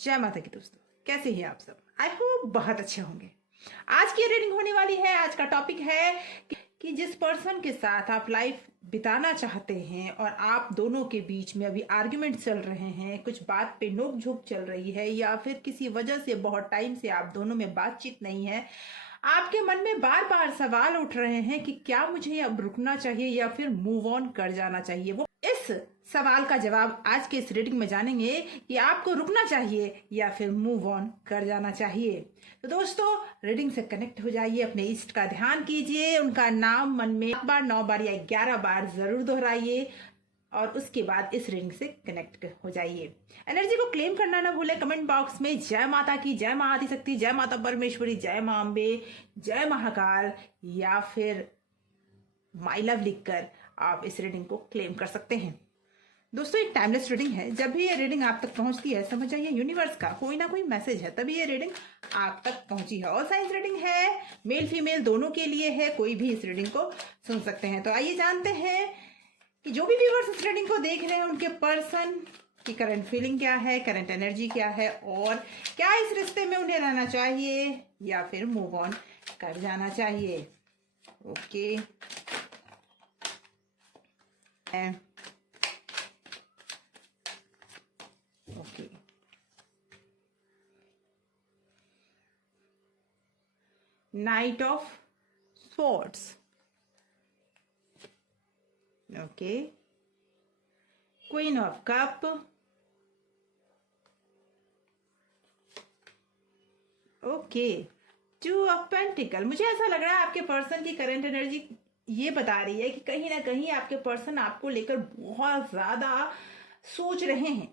जय माता की दोस्तों, कैसे हैं आप सब? आई होप बहुत अच्छे होंगे। आज की रीडिंग होने वाली है। आज का टॉपिक है कि जिस पर्सन के साथ आप लाइफ बिताना चाहते हैं और आप दोनों के बीच में अभी आर्ग्यूमेंट चल रहे हैं, कुछ बात पे नोक झोंक चल रही है या फिर किसी वजह से बहुत टाइम से आप दोनों में बातचीत नहीं है, आपके मन में बार बार सवाल उठ रहे हैं कि क्या मुझे अब रुकना चाहिए या फिर मूव ऑन कर जाना चाहिए। वो इस सवाल का जवाब आज के इस रीडिंग में जानेंगे कि आपको रुकना चाहिए या फिर मूव ऑन कर जाना चाहिए। तो दोस्तों, रीडिंग से कनेक्ट हो जाइए, अपने इष्ट का ध्यान कीजिए, उनका नाम मन में 8 बार 9 बार या 11 बार जरूर दोहराइए और उसके बाद इस रीडिंग से कनेक्ट हो जाइए। एनर्जी को क्लेम करना ना भूलें। कमेंट बॉक्स में जय माता की, जय मां आदिशक्ति, जय माता परमेश्वरी, जय मां अम्बे, जय महाकाल या फिर माई लव लिखकर आप इस रीडिंग को क्लेम कर सकते हैं। दोस्तों, एक टाइमलेस रीडिंग है। जब भी ये रीडिंग आप तक पहुंचती है, समझ जाइए यूनिवर्स का कोई ना कोई मैसेज है, तभी ये रीडिंग आप तक पहुंची है। और साइंस रीडिंग है, मेल फीमेल दोनों के लिए है, कोई भी इस रीडिंग को सुन सकते हैं। तो आइए जानते हैं कि जो भी व्यूअर्स इस रीडिंग को देख रहे हैं, उनके पर्सन की करंट फीलिंग क्या है, करंट एनर्जी क्या है और क्या इस रिश्ते में उन्हें रहना चाहिए या फिर मूव ऑन कर जाना चाहिए। Okay, okay, night of swords, okay, queen of cup, okay, 2 of pentacle. मुझे ऐसा लग रहा है आपके पर्सन की करंट एनर्जी ये बता रही है कि कहीं ना कहीं आपके पर्सन आपको लेकर बहुत ज्यादा सोच रहे हैं,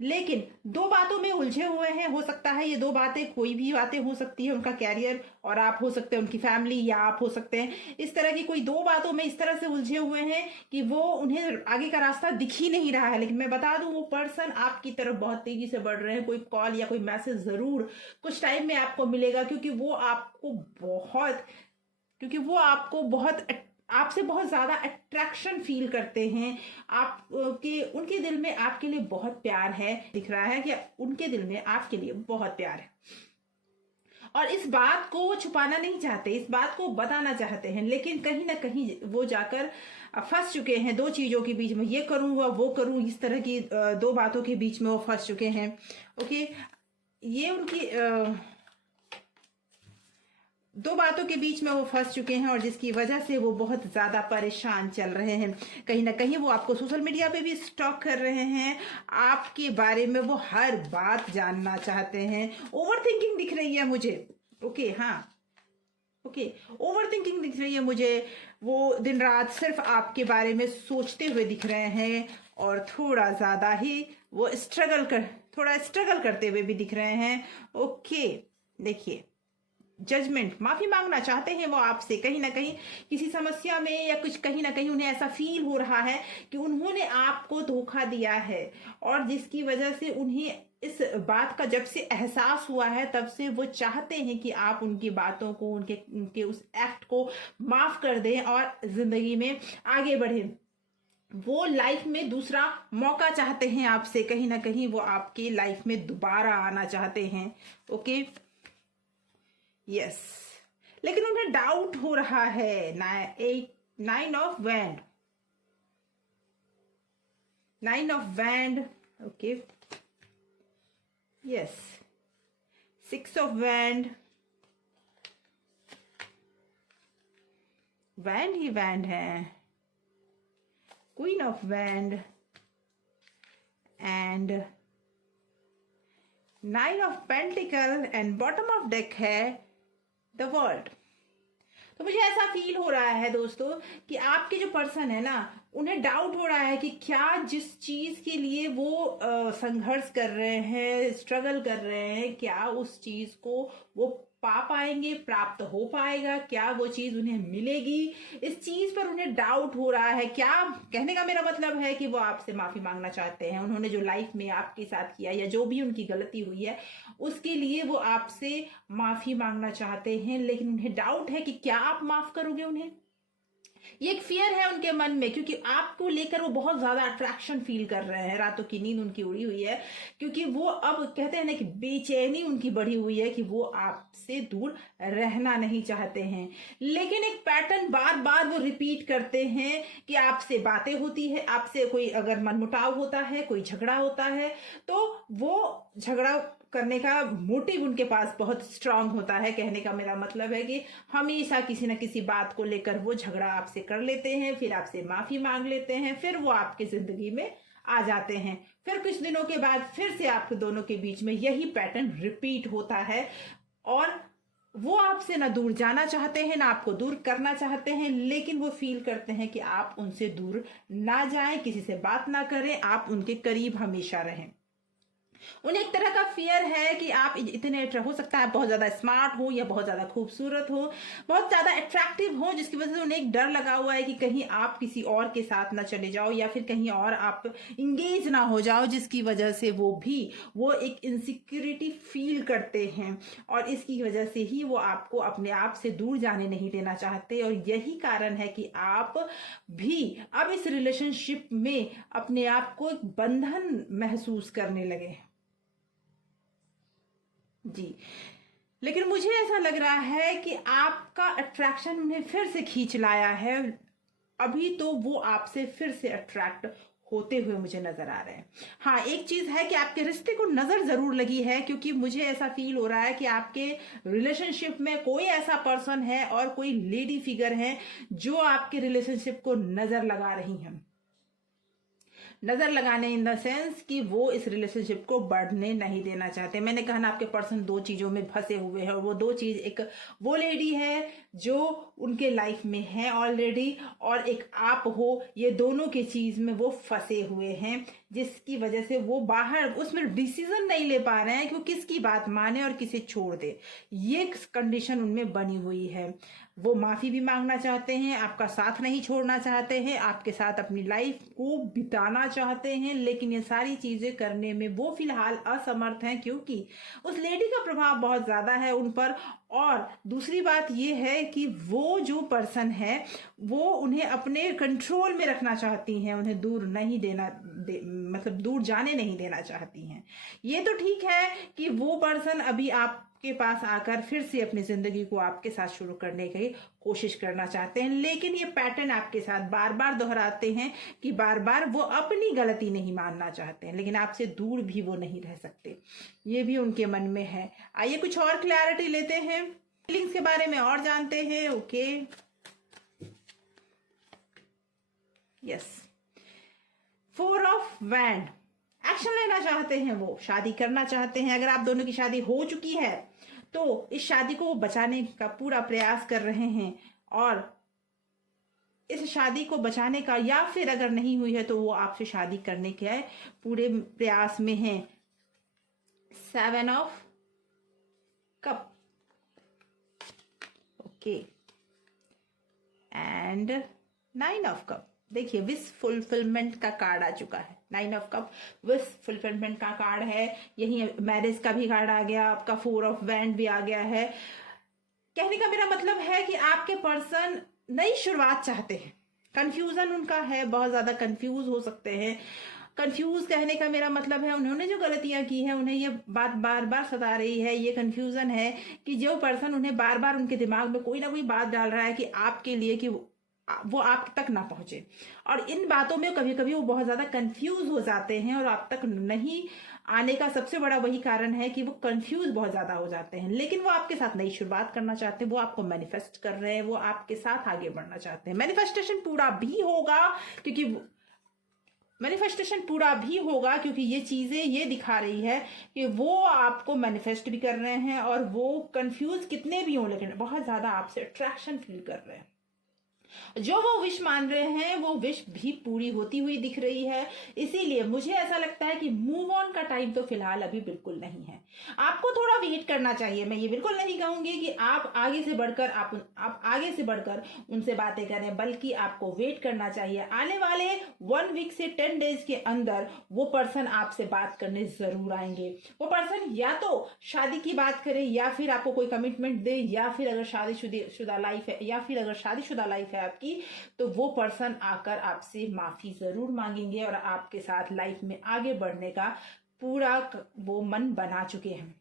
लेकिन 2 बातों में उलझे हुए हैं। हो सकता है ये 2 बातें, कोई भी बातें हो सकती है, उनका कैरियर और आप हो सकते हैं, उनकी फैमिली या आप हो सकते हैं। इस तरह की कोई 2 बातों में इस तरह से उलझे हुए हैं कि वो उन्हें आगे का रास्ता दिख ही नहीं रहा है। लेकिन मैं बता दूं, वो पर्सन आपकी तरफ बहुत तेजी से बढ़ रहे हैं। कोई कॉल या कोई मैसेज जरूर कुछ टाइम में आपको मिलेगा, क्योंकि वो आपको बहुत आपसे बहुत ज्यादा अट्रैक्शन फील करते हैं। आप के उनके दिल में आपके लिए बहुत प्यार है। दिख रहा है कि उनके दिल में आपके लिए बहुत प्यार है और इस बात को वो छुपाना नहीं चाहते, इस बात को बताना चाहते हैं, लेकिन कहीं ना कहीं वो जाकर फंस चुके हैं 2 चीजों के बीच में। ये करूं व वो करूं, इस तरह की 2 बातों के बीच में वो फंस चुके हैं। ओके, ये उनकी 2 बातों के बीच में वो फंस चुके हैं और जिसकी वजह से वो बहुत ज्यादा परेशान चल रहे हैं। कहीं ना कहीं वो आपको सोशल मीडिया पे भी स्टॉक कर रहे हैं, आपके बारे में वो हर बात जानना चाहते हैं। ओवर थिंकिंग दिख रही है मुझे। ओके, हाँ, ओके, ओवर थिंकिंग दिख रही है मुझे। वो दिन रात सिर्फ आपके बारे में सोचते हुए दिख रहे हैं और थोड़ा ज्यादा ही वो थोड़ा स्ट्रगल करते हुए भी दिख रहे हैं। ओके, देखिए, जजमेंट, माफी मांगना चाहते हैं वो आपसे। कहीं ना कहीं किसी समस्या में या कुछ, कहीं ना कहीं उन्हें ऐसा फील हो रहा है कि उन्होंने आपको धोखा दिया है और जिसकी वजह से उन्हें इस बात का जब से एहसास हुआ है, तब से वो चाहते हैं कि आप उनकी बातों को, उनके उस एक्ट को माफ कर दें और जिंदगी में आगे बढ़े। वो लाइफ में दूसरा मौका चाहते हैं आपसे। कहीं ना कहीं वो आपकी लाइफ में दोबारा आना चाहते हैं। ओके, यस, लेकिन उन्हें डाउट हो रहा है। 9 of wand, 9 of wand, okay, yes, 6 of wand, wand ही वैंड है, queen of wand and 9 of pentacle and bottom of deck है द वर्ल्ड। तो मुझे ऐसा फील हो रहा है दोस्तों कि आपके जो पर्सन है ना, उन्हें डाउट हो रहा है कि क्या जिस चीज के लिए वो संघर्ष कर रहे हैं, स्ट्रगल कर रहे हैं, क्या उस चीज को वो पा पाएंगे, प्राप्त हो पाएगा, क्या वो चीज उन्हें मिलेगी। इस चीज पर उन्हें डाउट हो रहा है। क्या कहने का मेरा मतलब है कि वो आपसे माफी मांगना चाहते हैं। उन्होंने जो लाइफ में आपके साथ किया या जो भी उनकी गलती हुई है, उसके लिए वो आपसे माफी मांगना चाहते हैं, लेकिन उन्हें डाउट है कि क्या आप माफ करोगे उन्हें। ये एक फियर है उनके मन में, क्योंकि आपको लेकर वो बहुत ज्यादा अट्रैक्शन फील कर रहे हैं, रातों की नींद उनकी उड़ी हुई है, क्योंकि वो अब कहते हैं ना कि बेचैनी उनकी बढ़ी हुई है कि वो आपसे दूर रहना नहीं चाहते हैं। लेकिन एक पैटर्न बार बार वो रिपीट करते हैं कि आपसे बातें होती है, आपसे कोई अगर मनमुटाव होता है, कोई झगड़ा होता है, तो वो झगड़ा करने का मोटिव उनके पास बहुत स्ट्रांग होता है। कहने का मेरा मतलब है कि हमेशा किसी न किसी बात को लेकर वो झगड़ा आपसे कर लेते हैं, फिर आपसे माफी मांग लेते हैं, फिर वो आपकी जिंदगी में आ जाते हैं, फिर कुछ दिनों के बाद फिर से आप दोनों के बीच में यही पैटर्न रिपीट होता है। और वो आपसे ना दूर जाना चाहते हैं, ना आपको दूर करना चाहते हैं, लेकिन वो फील करते हैं कि आप उनसे दूर ना जाएं, किसी से बात ना करें, आप उनके करीब हमेशा रहें। उन्हें एक तरह का फियर है कि आप इतने हो सकता है बहुत ज्यादा स्मार्ट हो या बहुत ज्यादा खूबसूरत हो, बहुत ज्यादा अट्रैक्टिव हो, जिसकी वजह से उन्हें एक डर लगा हुआ है कि कहीं आप किसी और के साथ ना चले जाओ या फिर कहीं और आप इंगेज ना हो जाओ, जिसकी वजह से वो एक इनसिक्योरिटी फील करते हैं, और इसकी वजह से ही वो आपको अपने आप से दूर जाने नहीं देना चाहते। और यही कारण है कि आप भी अब इस रिलेशनशिप में अपने आप को एक बंधन महसूस करने लगे जी। लेकिन मुझे ऐसा लग रहा है कि आपका अट्रैक्शन उन्हें फिर से खींच लाया है। अभी तो वो आपसे फिर से अट्रैक्ट होते हुए मुझे नजर आ रहे हैं। हाँ, एक चीज है कि आपके रिश्ते को नजर जरूर लगी है, क्योंकि मुझे ऐसा फील हो रहा है कि आपके रिलेशनशिप में कोई ऐसा पर्सन है और कोई लेडी फिगर है जो आपके रिलेशनशिप को नजर लगा रही है। नजर लगाने इन द सेंस कि वो इस रिलेशनशिप को बढ़ने नहीं देना चाहते। मैंने कहा ना, आपके पर्सन दो चीजों में फंसे हुए हैं, और वो दो चीज, एक वो लेडी है जो उनके लाइफ में है ऑलरेडी, और एक आप हो, ये दोनों की चीज में वो फंसे हुए हैं, जिसकी वजह से वो बाहर उसमें डिसीजन नहीं ले पा रहे हैं कि वो किसकी बात माने और किसे छोड़ दे। ये कंडीशन उनमें बनी हुई है। वो माफी भी मांगना चाहते हैं, आपका साथ नहीं छोड़ना चाहते हैं, आपके साथ अपनी लाइफ को बिताना चाहते हैं, लेकिन ये सारी चीजें करने में वो फिलहाल असमर्थ हैं, क्योंकि उस लेडी का प्रभाव बहुत ज्यादा है उन पर। और दूसरी बात ये है कि वो जो पर्सन है वो उन्हें अपने कंट्रोल में रखना चाहती हैं, उन्हें दूर नहीं मतलब दूर जाने नहीं देना चाहती हैं। ये तो ठीक है कि वो पर्सन अभी आपके पास आकर फिर से अपनी जिंदगी को आपके साथ शुरू करने की कोशिश करना चाहते हैं, लेकिन ये पैटर्न आपके साथ बार बार दोहराते हैं कि बार बार वो अपनी गलती नहीं मानना चाहते हैं, लेकिन आपसे दूर भी वो नहीं रह सकते। ये भी उनके मन में है। आइए कुछ और क्लैरिटी लेते हैं, फीलिंग्स के बारे में और जानते हैं। Okay, yes, 4 of wand, action लेना चाहते हैं, वो शादी करना चाहते हैं। अगर आप दोनों की शादी हो चुकी है तो इस शादी को वो बचाने का पूरा प्रयास कर रहे हैं, और इस शादी को बचाने का, या फिर अगर नहीं हुई है तो वो आपसे शादी करने के पूरे प्रयास में हैं। 7 of cup, okay, and 9 of cup. देखिए, विश फुलफिलमेंट का कार्ड आ चुका है। 9 ऑफ कप विश फुलफिलमेंट का कार्ड है। यही मैरिज का भी कार्ड आ गया, आपका 4 ऑफ वैंड भी आ गया है। कहने का मेरा मतलब है कि आपके पर्सन नई शुरुआत चाहते हैं। कंफ्यूजन उनका है, बहुत ज्यादा कंफ्यूज हो सकते हैं। कंफ्यूज कहने का मेरा मतलब है उन्होंने जो गलतियां की है, उन्हें ये बात बार बार सता रही है। ये कंफ्यूजन है कि जो पर्सन उन्हें बार बार उनके दिमाग में कोई ना कोई बात डाल रहा है कि आपके लिए, कि वो आप तक ना पहुंचे, और इन बातों में कभी कभी वो बहुत ज्यादा कंफ्यूज हो जाते हैं, और आप तक नहीं आने का सबसे बड़ा वही कारण है कि वो कंफ्यूज बहुत ज्यादा हो जाते हैं। लेकिन वो आपके साथ नई शुरुआत करना चाहते हैं, वो आपको मैनिफेस्ट कर रहे हैं, वो आपके साथ आगे बढ़ना चाहते हैं। मैनिफेस्टेशन पूरा भी होगा, क्योंकि ये चीजें ये दिखा रही है कि वो आपको मैनिफेस्ट भी कर रहे हैं, और वो कंफ्यूज कितने भी हो लेकिन बहुत ज्यादा आपसे अट्रैक्शन फील कर रहे हैं। जो वो विश मान रहे हैं वो विश भी पूरी होती हुई दिख रही है। इसीलिए मुझे ऐसा लगता है कि मूव ऑन का टाइम तो फिलहाल अभी बिल्कुल नहीं है, आपको थोड़ा वेट करना चाहिए। मैं ये बिल्कुल नहीं कहूंगी कि आप आगे से बढ़कर उनसे बातें करें, बल्कि आपको वेट करना चाहिए। आने वाले 1 वीक से 10 डेज के अंदर वो पर्सन आपसे बात करने जरूर आएंगे। वो पर्सन या तो शादी की बात करे, या फिर आपको कोई कमिटमेंट दे, या फिर अगर शादीशुदा लाइफ है आपकी, तो वो पर्सन आकर आपसे माफी जरूर मांगेंगे और आपके साथ लाइफ में आगे बढ़ने का पूरा वो मन बना चुके हैं।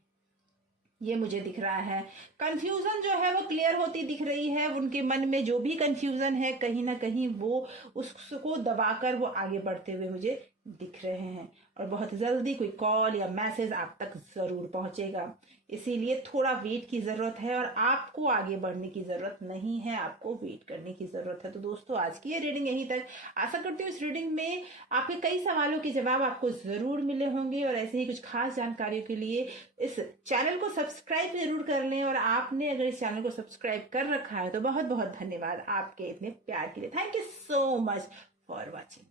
ये मुझे दिख रहा है। कंफ्यूजन जो है वो क्लियर होती दिख रही है। उनके मन में जो भी कंफ्यूजन है कहीं ना कहीं वो उसको दबाकर वो आगे बढ़ते हुए मुझे दिख रहे हैं, और बहुत जल्दी कोई कॉल या मैसेज आप तक जरूर पहुंचेगा। इसीलिए थोड़ा वेट की जरूरत है और आपको आगे बढ़ने की जरूरत नहीं है, आपको वेट करने की जरूरत है। तो दोस्तों, आज की ये रीडिंग यहीं तक। आशा करती हूँ इस रीडिंग में आपके कई सवालों के जवाब आपको जरूर मिले होंगे, और ऐसे ही कुछ खास जानकारियों के लिए इस चैनल को सब्सक्राइब जरूर कर लें। और आपने अगर इस चैनल को सब्सक्राइब कर रखा है तो बहुत बहुत धन्यवाद आपके इतने प्यार के लिए। Thank you so much for watching.